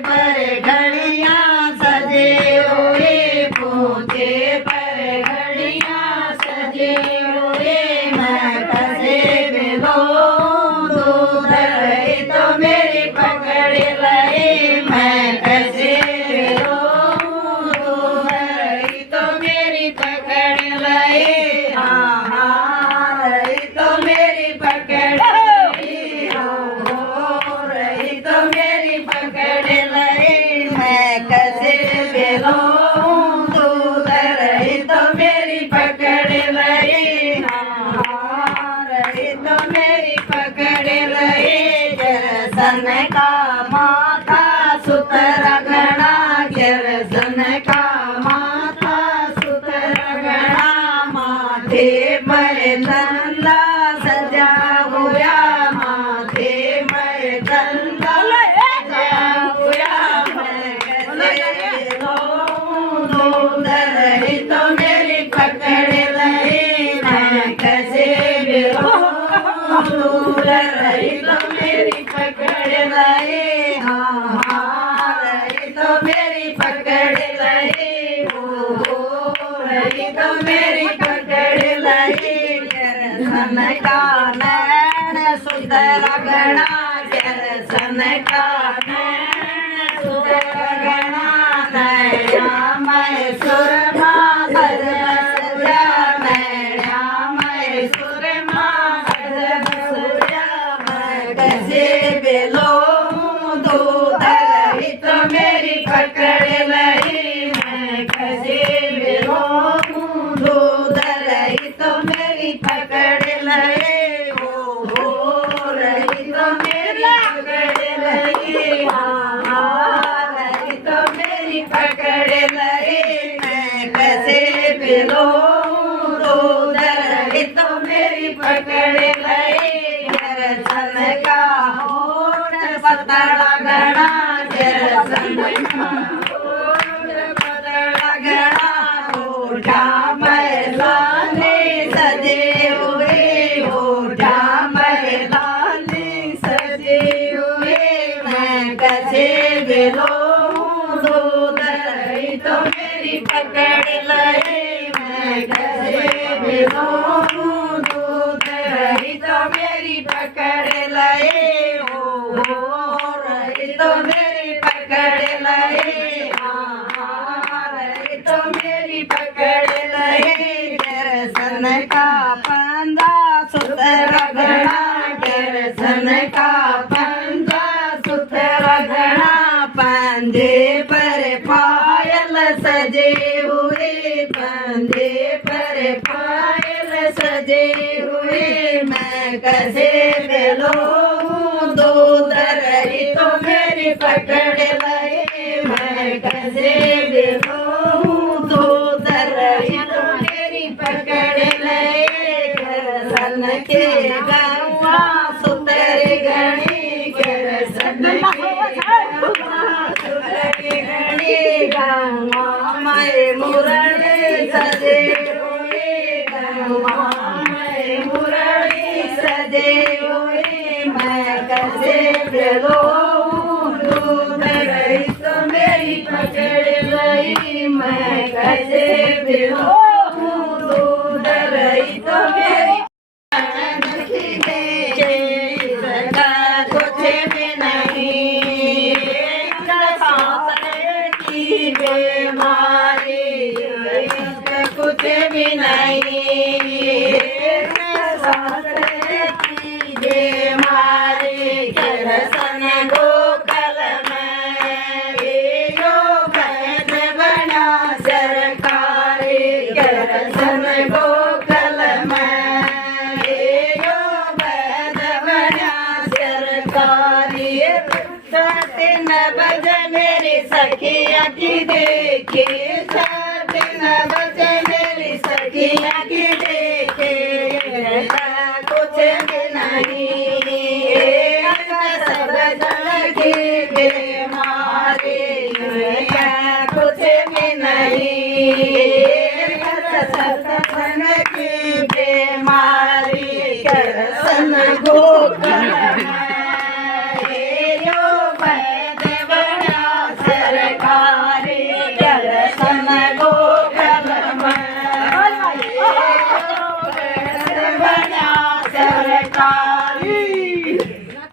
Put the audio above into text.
पर घड़ियां सजे हुए, पूछे पर घड़ियां सजे हुए। मैं कैसे बिलों दूध रही तो मेरी पकड़ लई, मैं कैसे बिलों दूध रही तो मेरी पकड़ लई। हाँ हाँ रही तो मेरी पकड़ लई, हो रही तो मेरी पकड़ लई। मैं कैसे बिलों दूध रही तो मेरी पकड़ लई, हाँ रही तो मेरी पकड़ लई। गिरसन का माथा सुतरा घना, गिरसन का माथा सुतरा घना। माथे पर चंदा सजा हुआ, माथे पर चंदा सजा हुआ। मैं कैसे दूध रही तो मेरी पकड़ लई, मैं कैसे दूध रही तो मेरी पकड़ लई। हाँ हाँ रही तो मेरी पकड़ लई, हो रही तो मेरी पकड़ लई। गिरसन का नैन सुतरा घना, गिरसन का नैन सुतरा घना। नैना मैं सुरमा सज सजा, नैना मैं सुरमा सज सजा। मैं कैसे बिलों दूध रही तो मेरी पकड़ लई, मैं कैसे बिलों दूध रही तो मेरी पकड़ लई। हो रही तो मेरी पकड़ लई, हाँ रही तो मेरी पकड़ लई। मैं कैसे बिलों दूध रही तो मेरी पकड़ लई। गिरसन का होठ पतला घना, गिरसन का होठ पतला घना। होठा मैलाने सजे हुए, होठा मैलाने सजे हुए। मैं कैसे बिलों दूध रही तो मेरी पकड़ लई, मैं कैसे बिलों दूध रही तो मेरी पकड़ लई। हो रही तो मेरी पकड़ लई, हाँ रही तो मेरी पकड़ लई। गिरसन का पंजा सुतरा घना, गिरसन का पंजा सुतरा घना। पंजे पर पायल सजे हुए, पंजे पर पायल सजे हुए। मैं कैसे बिलों दूध रही तो मेरी पकड़ लई, मैं कैसे बिलों दूध रही तो मेरी पकड़ लई। गिरसन के गौआ सुतरे घनी, गिरसन के गौआ सुतरे घनी। गौआ मैं मुरली सजे हुए, गौआ मैं मुरली सजे हुए। मैं कैसे बिलों दूध रही तो मेरी पकड़ लई, मैं कैसे बिलों दूध रही तो मेरी इसका कुछ भी नहीं, की बीमारी इसका कुछ भी नहीं। की बीमारी गिरसन गोकल में यो वैद बना सरकारी, गिरसन गोकल में यो वैद बना सरकारी। 3 बजे मेरी सखिया की देखे, 3 बजे मेरी सखिया की देखे। कुछ भी नहीं सब जन की बीमारी, कुछ भी नहीं सत्संग की